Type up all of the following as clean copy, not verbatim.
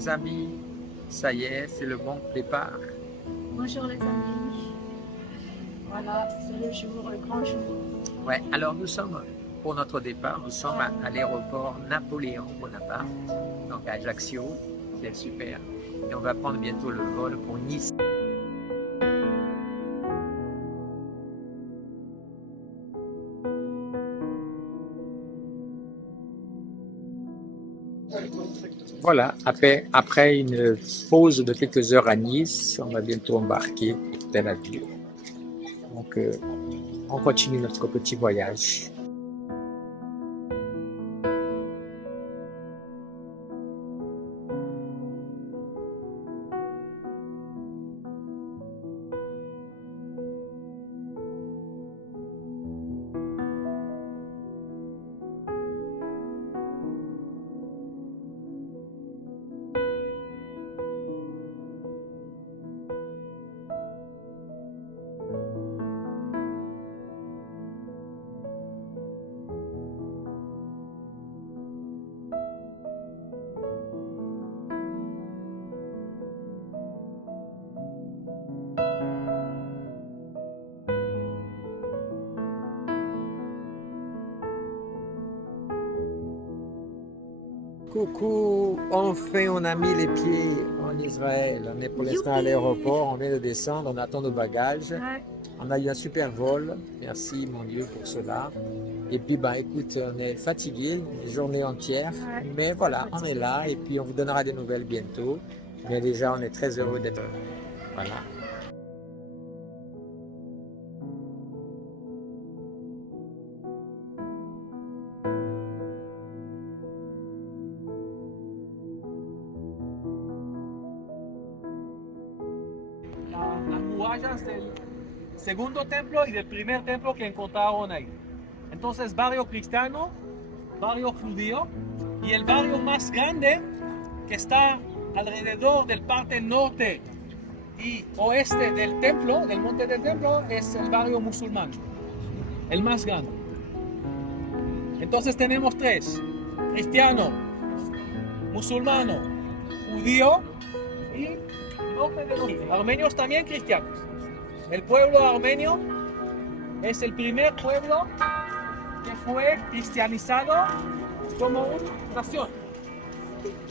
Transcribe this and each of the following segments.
les amis, ça y est, c'est le bon départ. Bonjour les amis. Voilà, c'est le jour, le grand jour. Ouais, alors nous sommes, pour notre départ, nous sommes à l'aéroport Napoléon Bonaparte, donc à Ajaccio, c'est super. Et on va prendre bientôt le vol pour Nice. Voilà, après une pause de quelques heures à Nice, on va bientôt embarquer pour Tel Aviv. Donc, on continue notre petit voyage. Coucou, enfin on a mis les pieds en Israël. On est pour l'instant à l'aéroport, on vient de descendre, on attend nos bagages. Ouais. On a eu un super vol, merci mon Dieu pour cela. Et puis écoute, on est fatigué, une journée entière, mais voilà, on est là et puis on vous donnera des nouvelles bientôt. Mais déjà, on est très heureux d'être là. Voilà. Las murallas del segundo templo y del primer templo que encontraron ahí. Entonces, barrio cristiano, barrio judío y el barrio más grande que está alrededor del parte norte y oeste del templo, del monte del templo, es el barrio musulmán, el más grande. Entonces tenemos tres: cristiano, musulmano, judío y norte de los armenios también cristianos. El pueblo armenio es el primer pueblo que fue cristianizado como una nación.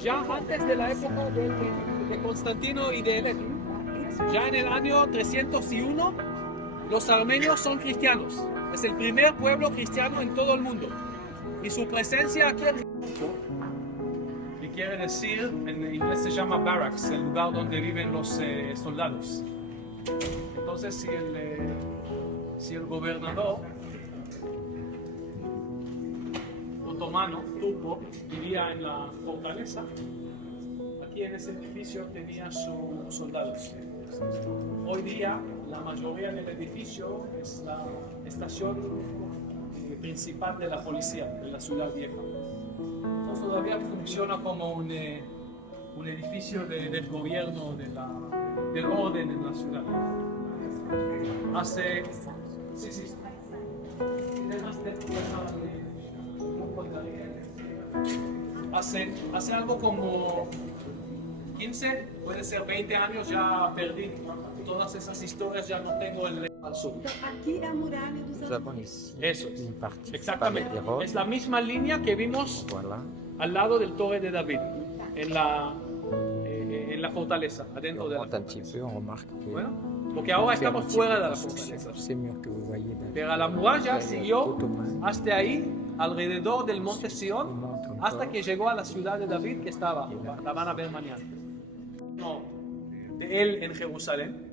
Ya antes de la época de Constantino y de Heleno, ya en el año 301, los armenios son cristianos. Es el primer pueblo cristiano en todo el mundo. Y su presencia aquí y quiere decir, en inglés se llama barracks, el lugar donde viven los soldados. Entonces, si el gobernador otomano, turco, vivía en la fortaleza, aquí en ese edificio tenía sus soldados. Hoy día, la mayoría del edificio es la estación principal de la policía de la ciudad vieja. Entonces todavía funciona como un edificio del gobierno, del orden en la ciudad. Hace algo como 15, puede ser 20 años, ya perdí todas esas historias, ya no tengo el sur. Aquí la muralla dos Nous avons ici Eso es. une partie Exactamente. par les Hérodes. Es la misma línea que vimos Voilà. al lado del Torre de David, en la fortaleza, Et adentro on de la monte un petit fortaleza. peu, on remarque que Bueno, porque ahora faire un estamos petit fuera peu de la construction fortaleza. sur ces murs que vous voyez là. Pero la muralla siguió Ottomane. hasta ahí, alrededor del monte Il Sion, monte encore. hasta que llegó a la ciudad de David, que está abajo. La van a ver mañana. No, de él en Jerusalén.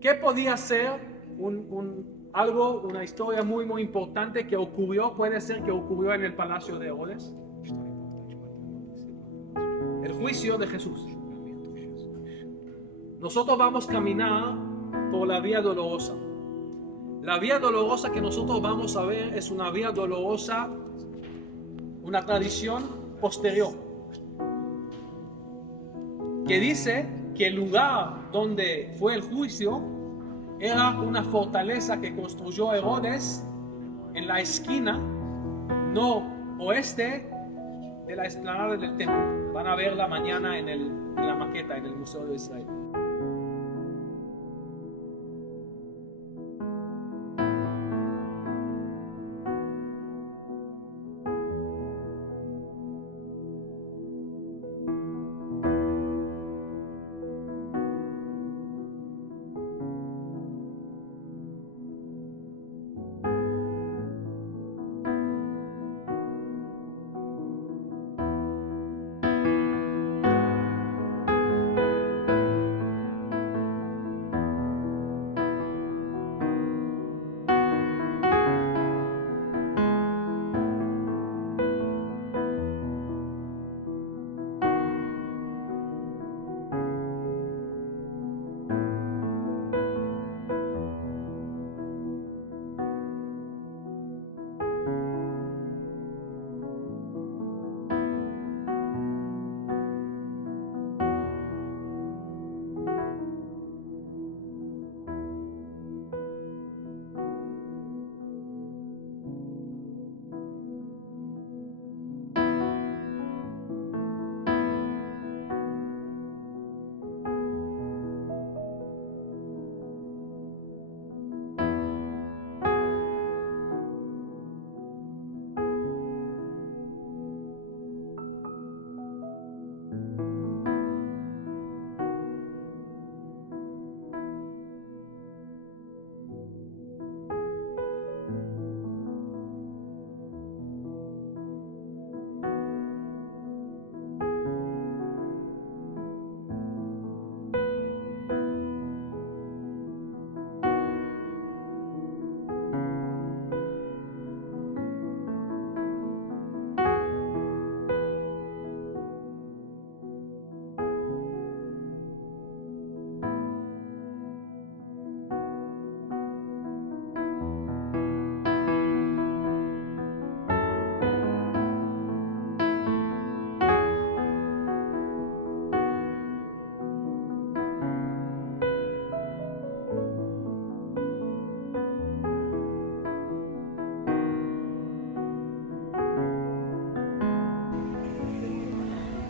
¿Qué podía ser una historia muy, muy importante que ocurrió? Puede ser que ocurrió en el palacio de Herodes. El juicio de Jesús. Nosotros vamos a caminar por la vía dolorosa. La vía dolorosa que nosotros vamos a ver es una vía dolorosa, una tradición posterior, que dice que el lugar donde fue el juicio era una fortaleza que construyó Herodes en la esquina noroeste de la explanada del templo. Van a verla mañana en la maqueta en el Museo de Israel.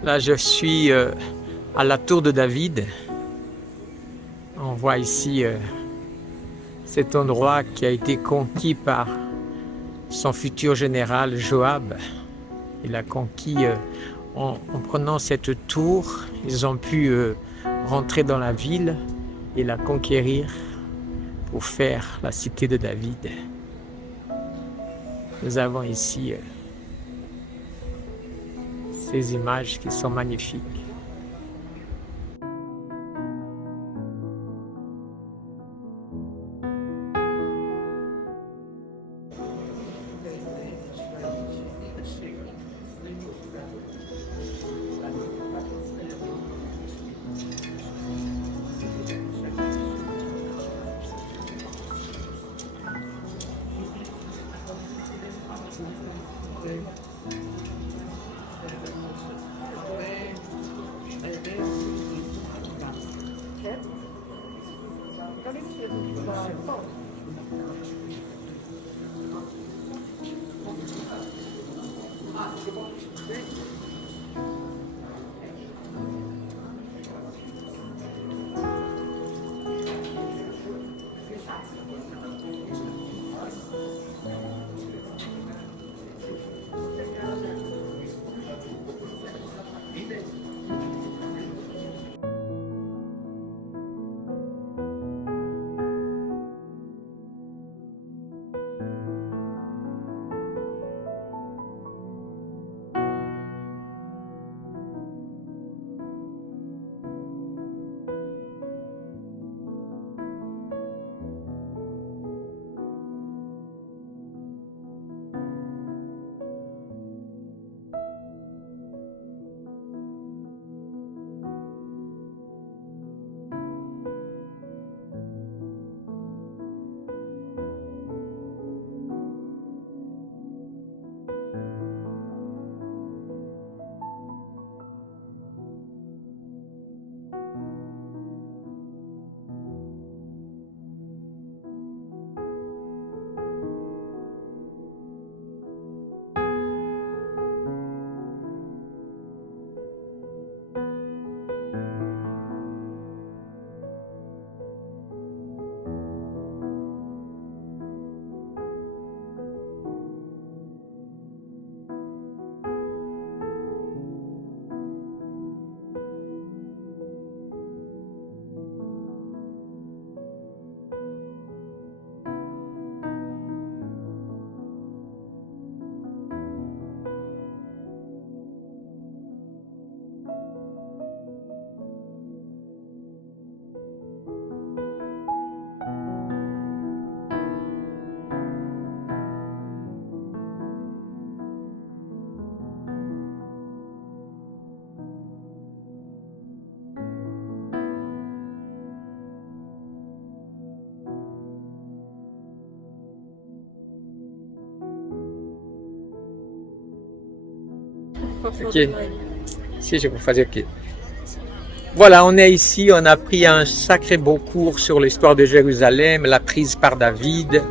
Là, je suis à la tour de David. On voit ici cet endroit qui a été conquis par son futur général Joab. Il a conquis en prenant cette tour, ils ont pu rentrer dans la ville et la conquérir pour faire la cité de David. Nous avons ici ces images qui sont magnifiques. Ok. Si, je vous faisais ok. Voilà, on est ici, on a pris un sacré beau cours sur l'histoire de Jérusalem, la prise par David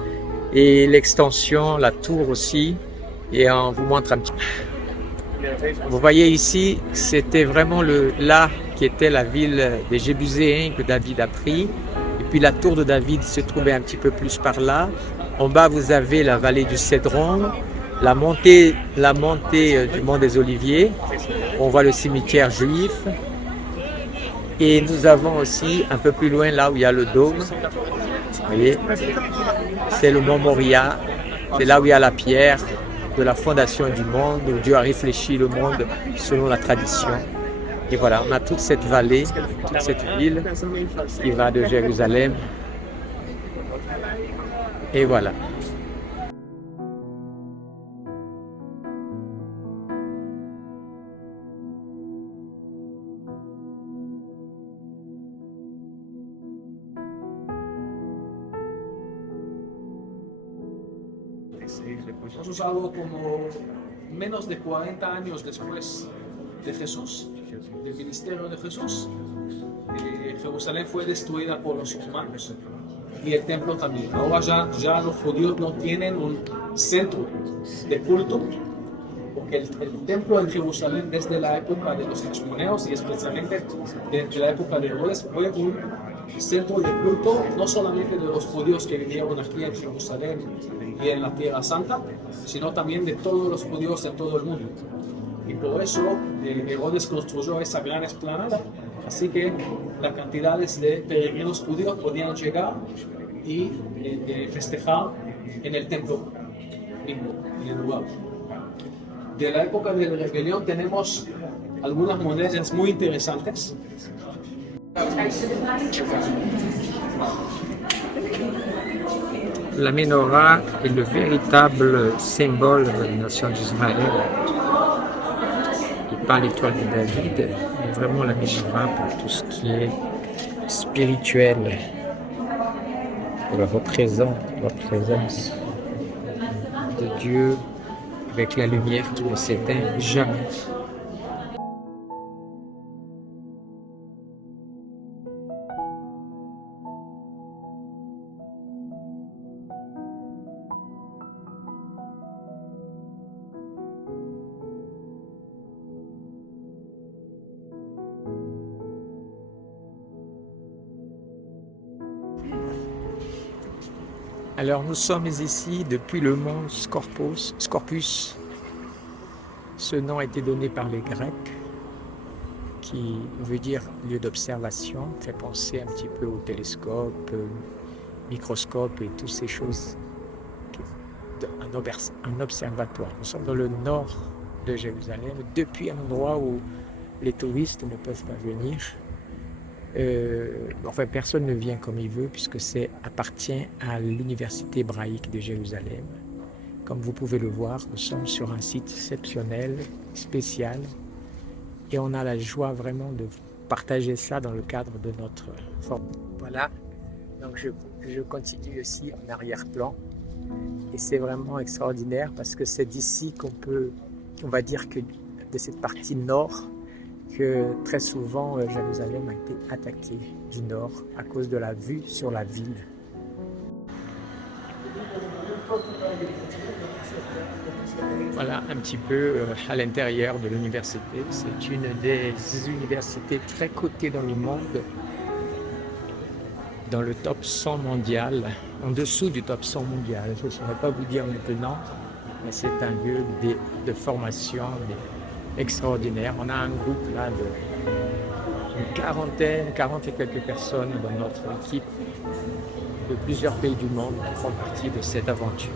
et l'extension, la tour aussi. Et on vous montre un petit peu. Vous voyez ici, c'était vraiment là qui était la ville des Jébuséens que David a pris. Et puis la tour de David se trouvait un petit peu plus par là. En bas, vous avez la vallée du Cédron, la montée du mont des Oliviers. On voit le cimetière juif. Et nous avons aussi, un peu plus loin, là où il y a le dôme, vous voyez, c'est le mont Moria. C'est là où il y a la pierre de la fondation du monde, où Dieu a réfléchi le monde selon la tradition. Et voilà, on a toute cette vallée, toute cette ville qui va de Jérusalem. Et voilà. Eso es algo como menos de 40 años después de Jesús, del ministerio de Jesús. Jerusalén fue destruida por los romanos y el templo también. Ahora ya los judíos no tienen un centro de culto, porque el templo en Jerusalén desde la época de los Hasmoneos y especialmente desde la época de Herodes fue un centro de culto no solamente de los judíos que vivieron aquí en Jerusalén y en la Tierra Santa, sino también de todos los judíos de todo el mundo. Y por eso Herodes construyó esa gran explanada, así que las cantidades de peregrinos judíos podían llegar y festejar en el templo mismo, en el lugar. De la época de la rebelión tenemos algunas monedas muy interesantes. La menorah est le véritable symbole de la nation d'Israël. Il parle l'étoile de David, mais vraiment la menorah pour tout ce qui est spirituel. Elle représente la présence de Dieu avec la lumière qui ne s'éteint jamais. Alors nous sommes ici depuis le mont Scorpus. Ce nom a été donné par les Grecs, qui veut dire lieu d'observation, fait penser un petit peu au télescope, microscope et toutes ces choses. Un observatoire. Nous sommes dans le nord de Jérusalem, depuis un endroit où les touristes ne peuvent pas venir. Enfin, personne ne vient comme il veut puisque ça appartient à l'université hébraïque de Jérusalem. Comme vous pouvez le voir, nous sommes sur un site exceptionnel, spécial, et on a la joie vraiment de partager ça dans le cadre de notre forme. Voilà, donc je continue aussi en arrière-plan, et c'est vraiment extraordinaire parce que c'est d'ici on va dire que de cette partie nord, que très souvent Jérusalem a été attaquée du nord à cause de la vue sur la ville. Voilà un petit peu à l'intérieur de l'université. C'est une des universités très cotées dans le monde, dans le top 100 mondial, en dessous du top 100 mondial. Je ne saurais pas vous dire maintenant, mais c'est un lieu de formation extraordinaire. On a un groupe là une quarantaine, 40 et quelques personnes dans notre équipe de plusieurs pays du monde qui font partie de cette aventure.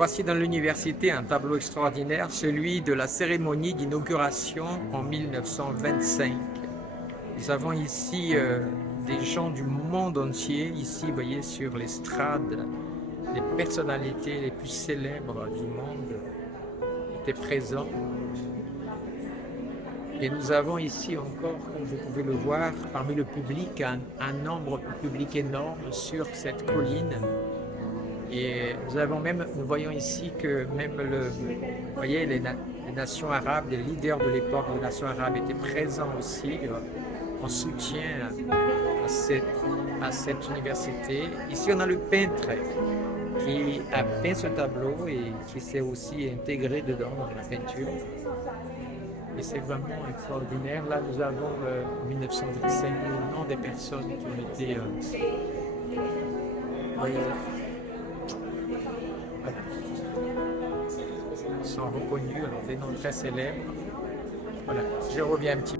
Voici dans l'université un tableau extraordinaire, celui de la cérémonie d'inauguration en 1925. Nous avons ici des gens du monde entier, ici vous voyez sur l'estrade, les personnalités les plus célèbres du monde étaient présents. Et nous avons ici encore, comme vous pouvez le voir, parmi le public, un nombre de public énorme sur cette colline. Et nous voyons ici que même vous voyez, les nations arabes, les leaders de l'époque des nations arabes étaient présents aussi en soutien à cette université. Ici, on a le peintre qui a peint ce tableau et qui s'est aussi intégré dedans dans la peinture. Et c'est vraiment extraordinaire. Là, nous avons en 1925 le nom des personnes qui ont été voilà, sont reconnus, alors des noms très célèbres. Voilà, je reviens un petit peu.